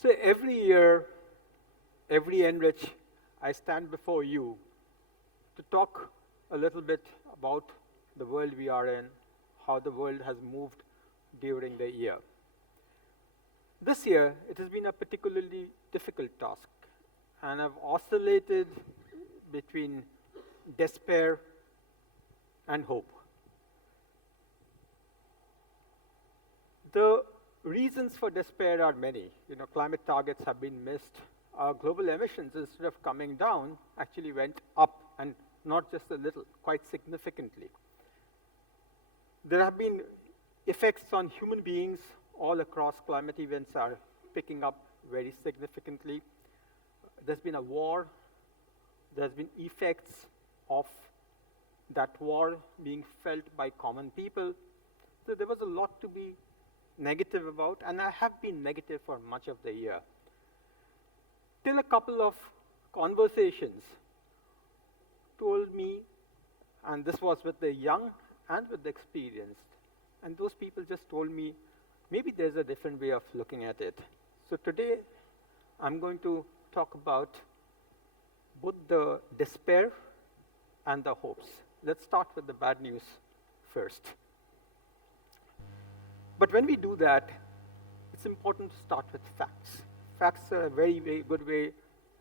So every year, every ENRich, I stand before you to talk a little bit about the world we are in, how the world has moved during the year. This year, it has been a particularly difficult task, and I've oscillated between despair and hope. The reasons for despair are many. Climate targets have been missed. Our global emissions, instead of coming down, actually went up, and not just a little, quite significantly. There have been effects on human beings all across. Climate events are picking up very significantly. There's been a war. There's been effects of that war being felt by common people. So there was a lot to be negative about, and I have been negative for much of the year. Till a couple of conversations told me, and this was with the young and with the experienced, and those people just told me, maybe there's a different way of looking at it. So today, I'm going to talk about both the despair and the hopes. Let's start with the bad news first. But when we do that, it's important to start with facts. Facts are a very, very good way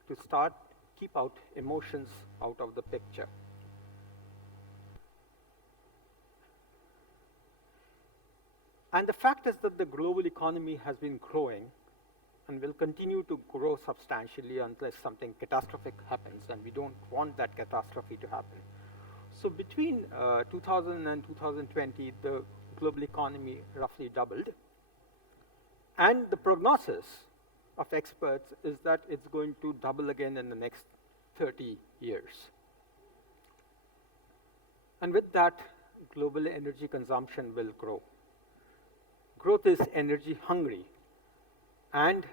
to start. Keep out emotions out of the picture. And the fact is that the global economy has been growing and will continue to grow substantially unless something catastrophic happens, and we don't want that catastrophe to happen. So between 2000 and 2020, the global economy roughly doubled. And the prognosis of experts is that it's going to double again in the next 30 years. And with that, global energy consumption will grow. Growth is energy hungry. And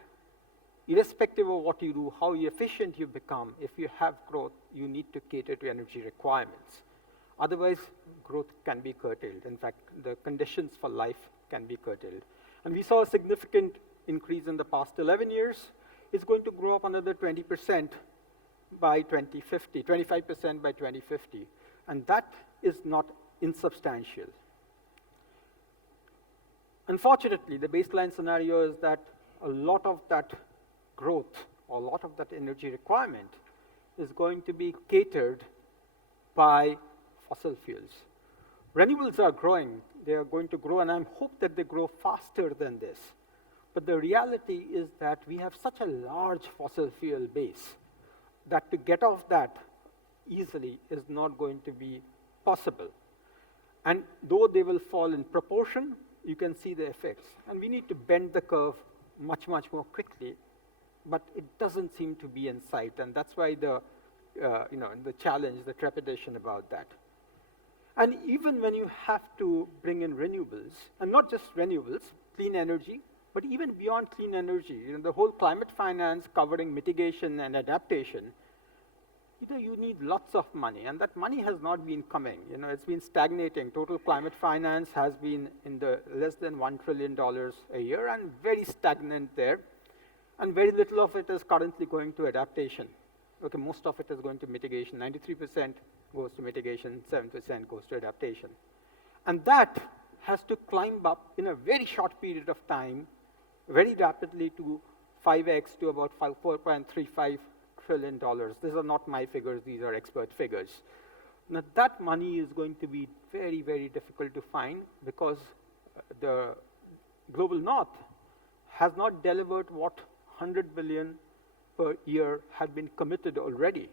irrespective of what you do, how efficient you become, if you have growth, you need to cater to energy requirements. Otherwise, growth can be curtailed. In fact, the conditions for life can be curtailed. And we saw a significant increase in the past 11 years. It's going to grow up another 20% by 2050, 25% by 2050. And that is not insubstantial. Unfortunately, the baseline scenario is that a lot of that growth, or a lot of that energy requirement, is going to be catered by fossil fuels. Renewables are growing. They are going to grow, and I hope that they grow faster than this. But the reality is that we have such a large fossil fuel base that to get off that easily is not going to be possible. And though they will fall in proportion, you can see the effects. And we need to bend the curve much, much more quickly, but it doesn't seem to be in sight. And that's why the challenge, the trepidation about that. And even when you have to bring in renewables, and not just renewables, clean energy, but even beyond clean energy, the whole climate finance covering mitigation and adaptation, you need lots of money, and that money has not been coming. It's been stagnating. Total climate finance has been in the less than $1 trillion a year, and very stagnant there. And very little of it is currently going to adaptation. Okay, most of it is going to mitigation. 93% goes to mitigation, 7% goes to adaptation. And that has to climb up in a very short period of time, very rapidly to 5x to about $4.35 trillion. These are not my figures, these are expert figures. Now that money is going to be very, very difficult to find because the global north has not delivered what 100 billion per year had been committed already.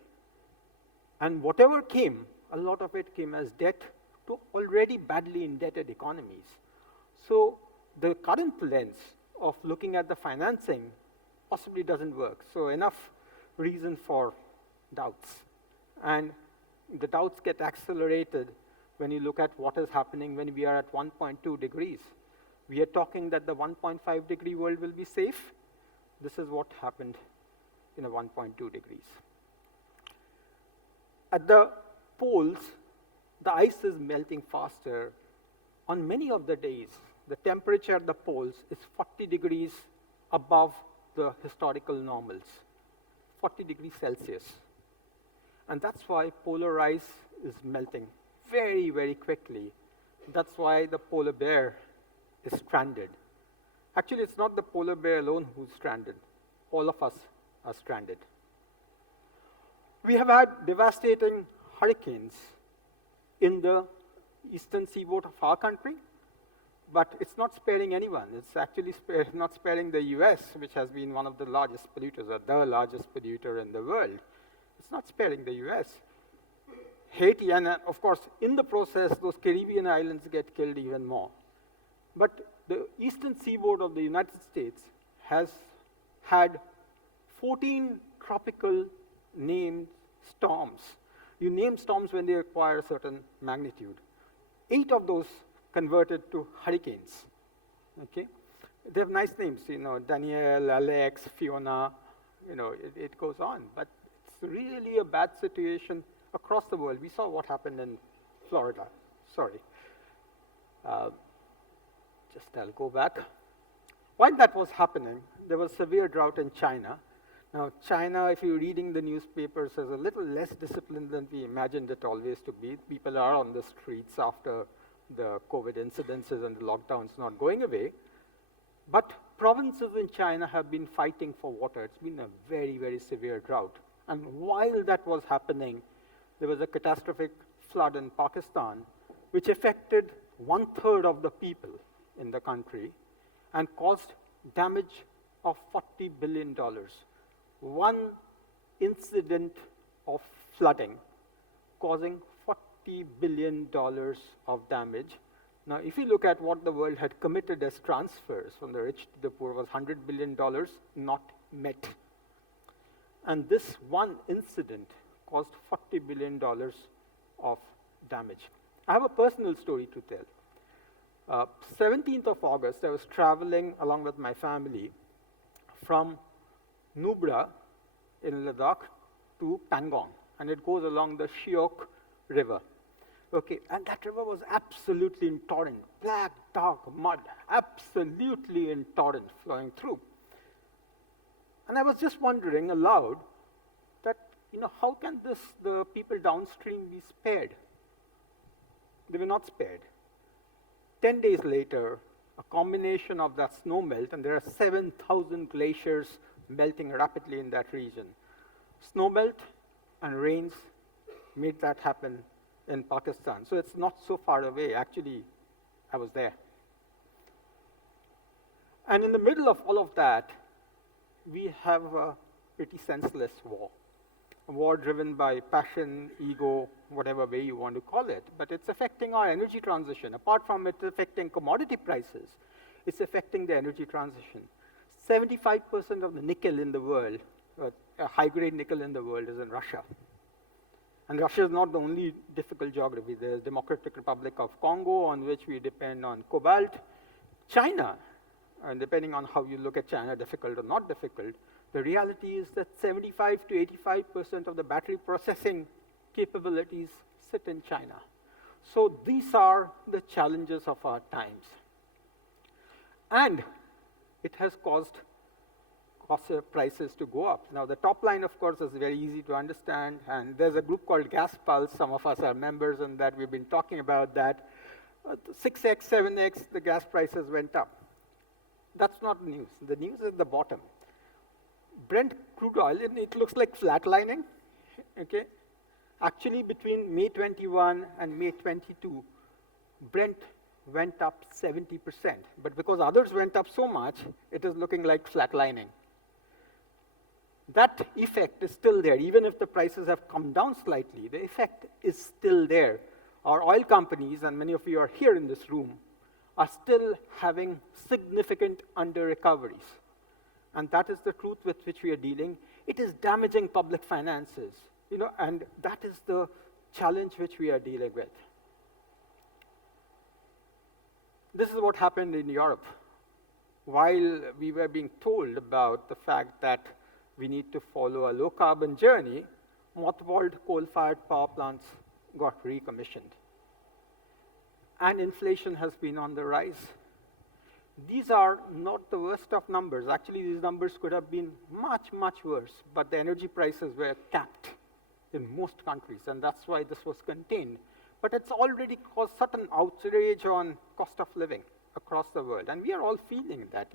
And whatever came, a lot of it came as debt to already badly indebted economies. So the current lens of looking at the financing possibly doesn't work. So enough reason for doubts. And the doubts get accelerated when you look at what is happening when we are at 1.2 degrees. We are talking that the 1.5 degree world will be safe. This is what happened in a 1.2 degrees. At the poles, the ice is melting faster. On many of the days, the temperature at the poles is 40 degrees above the historical normals, 40 degrees Celsius. And that's why polar ice is melting very, very quickly. That's why the polar bear is stranded. Actually, it's not the polar bear alone who's stranded. All of us are stranded. We have had devastating hurricanes in the eastern seaboard of our country, but it's not sparing anyone. It's actually not sparing the US, which has been one of the largest polluters, or the largest polluter in the world. It's not sparing the US. Haiti, and of course, in the process, those Caribbean islands get killed even more. But the eastern seaboard of the United States has had 14 tropical named storms. You name storms when they acquire a certain magnitude. 8 of those converted to hurricanes. Okay? They have nice names, Danielle, Alex, Fiona, it goes on. But it's really a bad situation across the world. We saw what happened in Florida. Sorry. I'll go back. While that was happening, there was severe drought in China. Now, China, if you're reading the newspapers, is a little less disciplined than we imagined it always to be. People are on the streets after the COVID incidences and the lockdowns not going away. But provinces in China have been fighting for water. It's been a very, very severe drought. And while that was happening, there was a catastrophic flood in Pakistan, which affected 1/3 of the people in the country and caused damage of $40 billion. One incident of flooding causing $40 billion of damage. Now, if you look at what the world had committed as transfers from the rich to the poor, was $100 billion not met. And this one incident caused $40 billion of damage. I have a personal story to tell. 17th of August, I was traveling along with my family from Nubra in Ladakh to Pangong, and it goes along the Shiok River. Okay, and that river was absolutely in torrent, black, dark mud, absolutely in torrent flowing through. And I was just wondering aloud that, how can the people downstream be spared? They were not spared. 10 days later, a combination of that snow melt, and there are 7,000 glaciers melting rapidly in that region. Snow melt and rains made that happen in Pakistan. So it's not so far away. Actually, I was there. And in the middle of all of that, we have a pretty senseless war. A war driven by passion, ego, whatever way you want to call it. But it's affecting our energy transition. Apart from it affecting commodity prices, it's affecting the energy transition. 75% of the nickel in the world, high-grade nickel in the world, is in Russia. And Russia is not the only difficult geography. There's Democratic Republic of Congo, on which we depend on cobalt. China, and depending on how you look at China, difficult or not difficult, the reality is that 75 to 85% of the battery processing capabilities sit in China. So these are the challenges of our times. And it has caused prices to go up. Now, the top line, of course, is very easy to understand, and there's a group called Gas Pulse. Some of us are members in that. We've been talking about that. 6x, 7x, the gas prices went up. That's not news. The news is the bottom. Brent crude oil, it looks like flatlining. Okay? Actually, between May 21 and May 22, Brent went up 70%. But because others went up so much, it is looking like flatlining. That effect is still there. Even if the prices have come down slightly, the effect is still there. Our oil companies, and many of you are here in this room, are still having significant under-recoveries. And that is the truth with which we are dealing. It is damaging public finances, and that is the challenge which we are dealing with. This is what happened in Europe. While we were being told about the fact that we need to follow a low-carbon journey, mothballed coal-fired power plants got recommissioned. And inflation has been on the rise. These are not the worst of numbers. Actually, these numbers could have been much, much worse, but the energy prices were capped in most countries, and that's why this was contained. But it's already caused certain outrage on cost of living across the world, and we are all feeling that.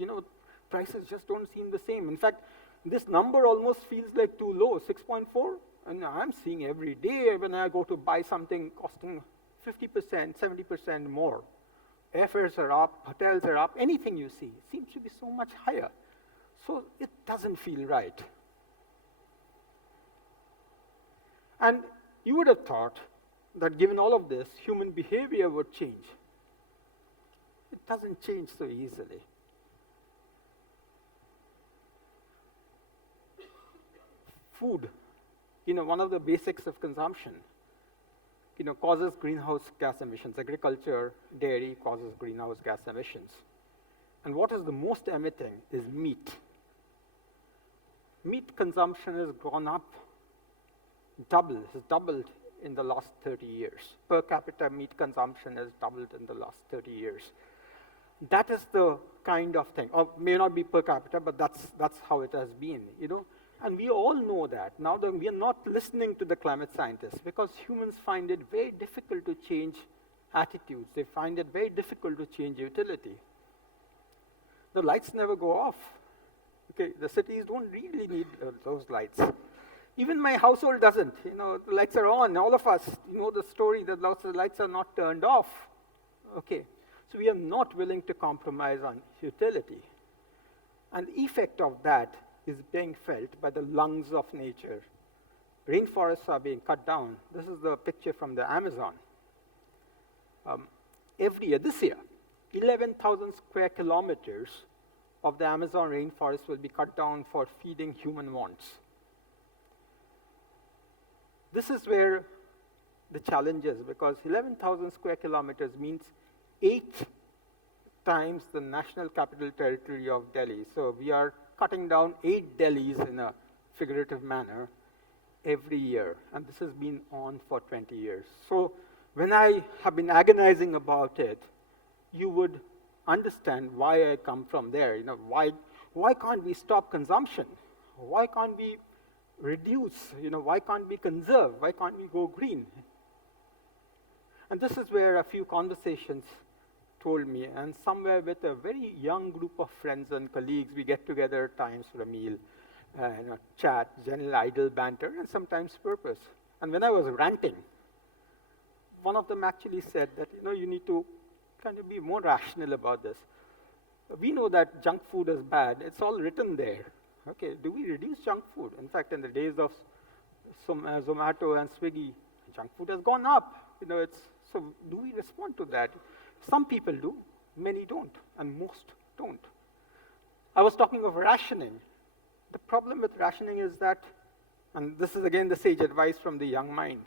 Prices just don't seem the same. In fact, this number almost feels like too low, 6.4, and I'm seeing every day when I go to buy something costing 50%, 70% more. Airfares are up, hotels are up, anything you see seems to be so much higher. So it doesn't feel right. And you would have thought that given all of this, human behavior would change. It doesn't change so easily. Food, one of the basics of consumption, causes greenhouse gas emissions. Agriculture, dairy causes greenhouse gas emissions. And what is the most emitting is meat. Meat consumption has gone up, has doubled in the last 30 years. Per capita meat consumption has doubled in the last 30 years. That is the kind of thing, or may not be per capita, but that's how it has been, And we all know that. Now that we are not listening to the climate scientists because humans find it very difficult to change attitudes. They find it very difficult to change utility. The lights never go off. Okay, the cities don't really need those lights. Even my household doesn't. The lights are on. All of us know the story that lots of lights are not turned off. Okay, so we are not willing to compromise on utility. And the effect of that is being felt by the lungs of nature. Rainforests are being cut down. This is the picture from the Amazon. Every year, this year, 11,000 square kilometers of the Amazon rainforest will be cut down for feeding human wants. This is where the challenge is, because 11,000 square kilometers means 8 times the national capital territory of Delhi. So we are cutting down 8 Delhis in a figurative manner every year. And this has been on for 20 years. So when I have been agonizing about it, you would understand why I come from there. Why can't we stop consumption? Why can't we reduce? Why can't we conserve? Why can't we go green? And this is where a few conversations told me, and somewhere with a very young group of friends and colleagues, we get together at times for a meal, chat, general idle banter, and sometimes purpose. And when I was ranting, one of them actually said that, you need to kind of be more rational about this. We know that junk food is bad. It's all written there. Okay, do we reduce junk food? In fact, in the days of Zomato and Swiggy, junk food has gone up. So do we respond to that? Some people do, many don't, and most don't. I was talking of rationing. The problem with rationing is that, and this is again the sage advice from the young mind,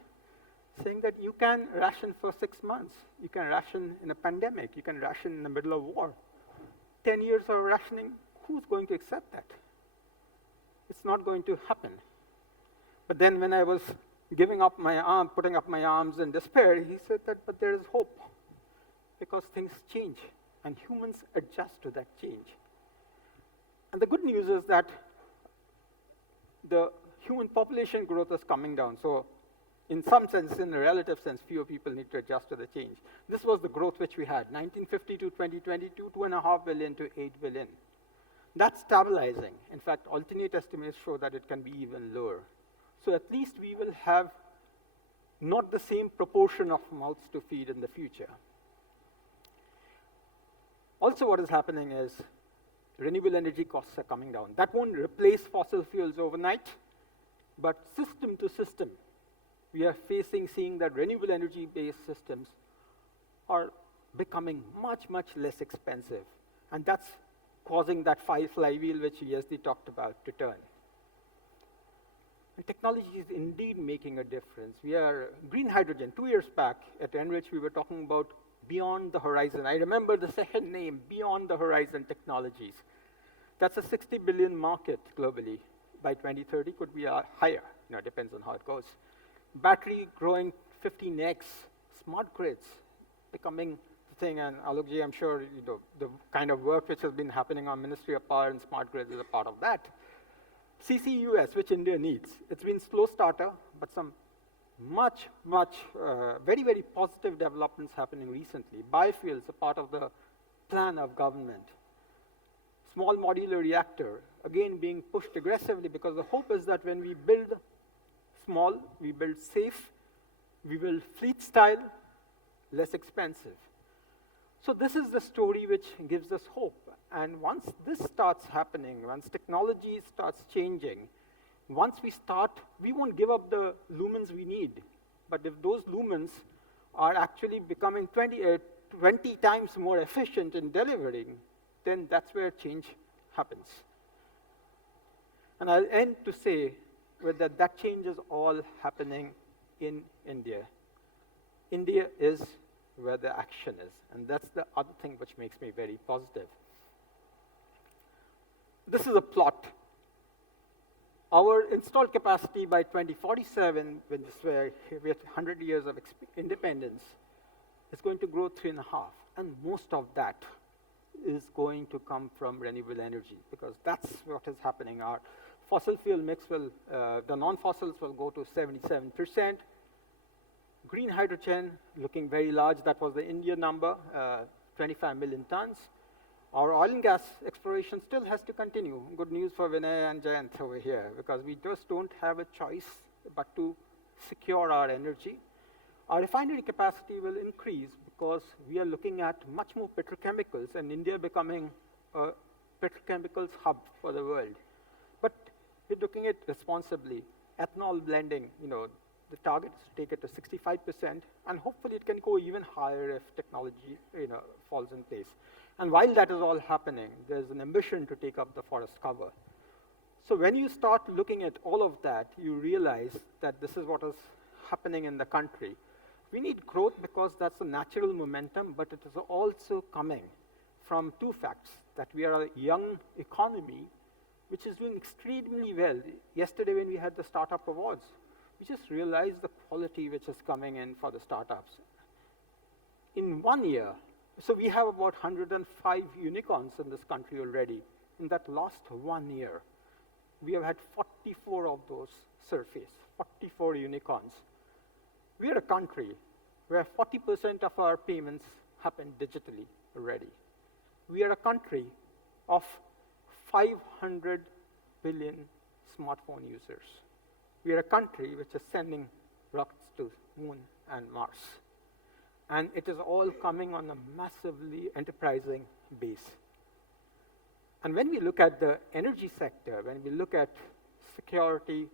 saying that you can ration for 6 months. You can ration in a pandemic. You can ration in the middle of war. 10 years of rationing, who's going to accept that? It's not going to happen. But then when I was putting up my arms in despair, he said that, but there is hope. Because things change, and humans adjust to that change. And the good news is that the human population growth is coming down. So in some sense, in a relative sense, fewer people need to adjust to the change. This was the growth which we had, 1950 to 2022, 2.5 billion to 8 billion. That's stabilizing. In fact, alternate estimates show that it can be even lower. So at least we will have not the same proportion of mouths to feed in the future. Also, what is happening is renewable energy costs are coming down. That won't replace fossil fuels overnight, but system to system, we are seeing that renewable energy-based systems are becoming much, much less expensive. And that's causing that flywheel which ESD talked about to turn. And technology is indeed making a difference. Green hydrogen, 2 years back at ENRich, we were talking about beyond the horizon. I remember the second name, Beyond the Horizon Technologies. That's a 60 billion market globally. By 2030, could be higher. It depends on how it goes. Battery growing 15x. Smart grids becoming the thing, and Alokji, I'm sure you know the kind of work which has been happening on Ministry of Power and Smart Grids is a part of that. CCUS, which India needs, it's been slow starter, but some very, very positive developments happening recently. Biofuels, a part of the plan of government. Small modular reactor, again being pushed aggressively because the hope is that when we build small, we build safe, we build fleet style, less expensive. So this is the story which gives us hope. And once this starts happening, once technology starts changing, once we won't give up the lumens we need. But if those lumens are actually becoming 20 times more efficient in delivering, then that's where change happens. And I'll end to say that change is all happening in India. India is where the action is, and that's the other thing which makes me very positive. This is a plot. Our installed capacity by 2047, when we have 100 years of independence, is going to grow 3.5, and most of that is going to come from renewable energy, because that's what is happening. Our fossil fuel mix the non-fossils will go to 77%. Green hydrogen, looking very large, that was the India number, 25 million tons. Our oil and gas exploration still has to continue. Good news for Vinay and Jayant over here, because we just don't have a choice but to secure our energy. Our refinery capacity will increase because we are looking at much more petrochemicals, and India becoming a petrochemicals hub for the world. But we're looking at responsibly. Ethanol blending, the target is to take it to 65%, and hopefully it can go even higher if technology falls in place. And while that is all happening, there's an ambition to take up the forest cover. So when you start looking at all of that, you realize that this is what is happening in the country. We need growth because that's a natural momentum, but it is also coming from two facts, that we are a young economy which is doing extremely well. Yesterday when we had the Startup Awards, we just realized the quality which is coming in for the startups. In 1 year, so we have about 105 unicorns in this country already. In that last 1 year, we have had 44 of those surface, 44 unicorns. We are a country where 40% of our payments happen digitally already. We are a country of 500 billion smartphone users. We are a country which is sending rockets to Moon and Mars. And it is all coming on a massively enterprising base. And when we look at the energy sector, when we look at security,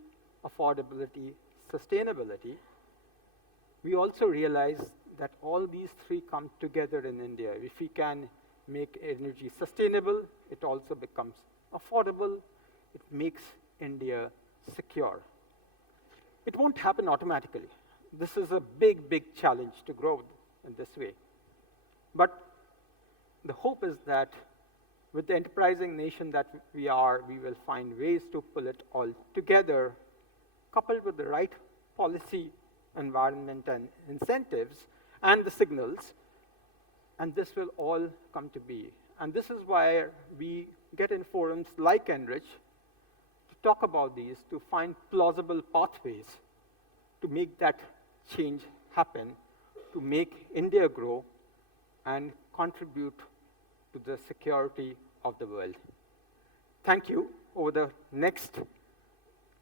affordability, sustainability, we also realize that all these three come together in India. If we can make energy sustainable, it also becomes affordable, it makes India secure. It won't happen automatically. This is a big, big challenge to grow in this way. But the hope is that with the enterprising nation that we are, we will find ways to pull it all together, coupled with the right policy, environment, and incentives, and the signals, and this will all come to be. And this is why we get in forums like ENRich to talk about these, to find plausible pathways to make that change happen, to make India grow and contribute to the security of the world. Thank you. Over the next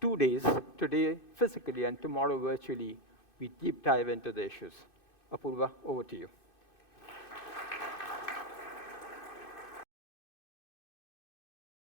2 days, today physically and tomorrow virtually, we deep dive into the issues. Apurva, over to you.